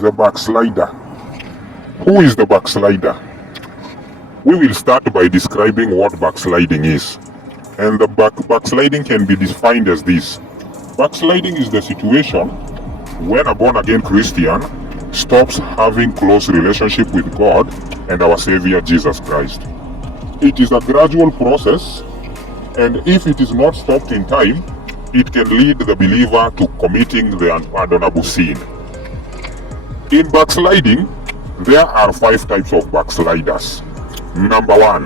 The backslider. Who is the backslider? We will start by describing what backsliding is. And the backsliding can be defined as this. Backsliding is the situation when a born-again Christian stops having close relationship with God and our Savior Jesus Christ. It is a gradual process, and if it is not stopped in time, it can lead the believer to committing the unpardonable sin. In backsliding, there are 5 types of backsliders. Number 1,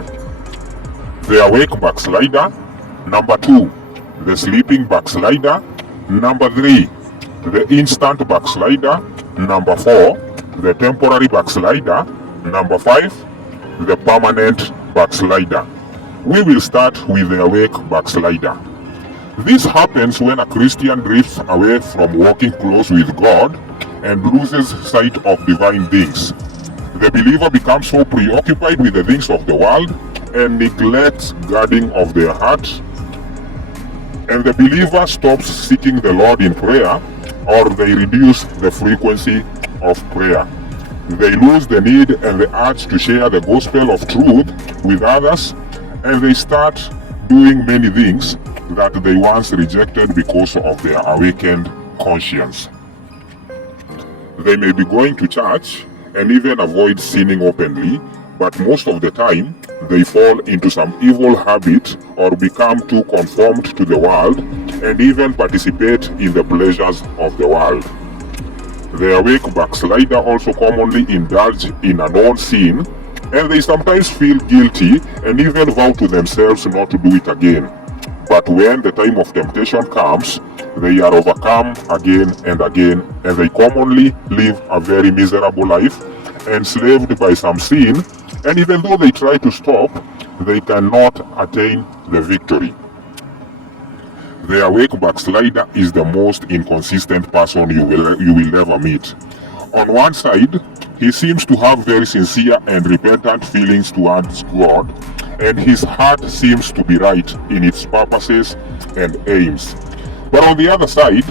the awake backslider. Number 2, the sleeping backslider. Number 3, the instant backslider. Number 4, the temporary backslider. Number 5, the permanent backslider. We will start with the awake backslider. This happens when a Christian drifts away from walking close with God and loses sight of divine things. The believer becomes so preoccupied with the things of the world and neglects guarding of their heart, and the believer stops seeking the Lord in prayer, or they reduce the frequency of prayer. They lose the need and the urge to share the gospel of truth with others, and they start doing many things that they once rejected because of their awakened conscience. They may be going to church and even avoid sinning openly, but most of the time they fall into some evil habit or become too conformed to the world and even participate in the pleasures of the world. The awake backslider also commonly indulge in a known sin, and they sometimes feel guilty and even vow to themselves not to do it again. But when the time of temptation comes, they are overcome again and again, and they commonly live a very miserable life, enslaved by some sin, and even though they try to stop, they cannot attain the victory. The awake backslider is the most inconsistent person you will ever meet. On one side, he seems to have very sincere and repentant feelings towards God, and his heart seems to be right in its purposes and aims. But on the other side,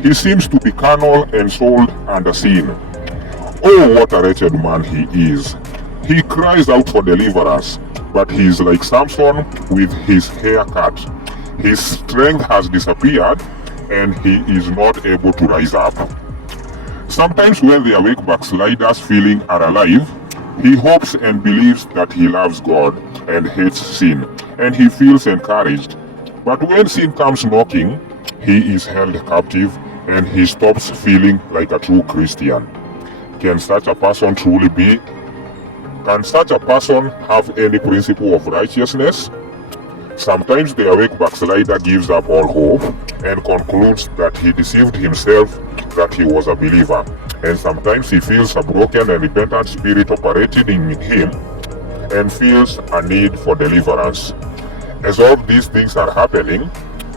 he seems to be carnal and sold under sin. Oh, what a wretched man he is. He cries out for deliverance, but he is like Samson with his hair cut. His strength has disappeared, and he is not able to rise up. Sometimes when the awake backslider's feelings are alive, he hopes and believes that he loves God and hates sin, and he feels encouraged. But when sin comes knocking, he is held captive and he stops feeling like a true Christian. Can such a person have any principle of righteousness? Sometimes the awake backslider gives up all hope and concludes that he deceived himself, that he was a believer. And sometimes he feels a broken and repentant spirit operating in him and feels a need for deliverance. As all these things are happening,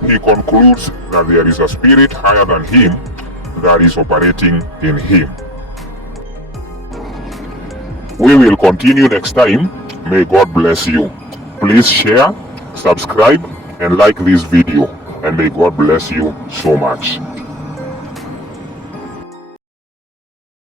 he concludes that there is a spirit higher than him that is operating in him. We will continue next time. May God bless you. Please share, subscribe, and like this video, and may God bless you so much.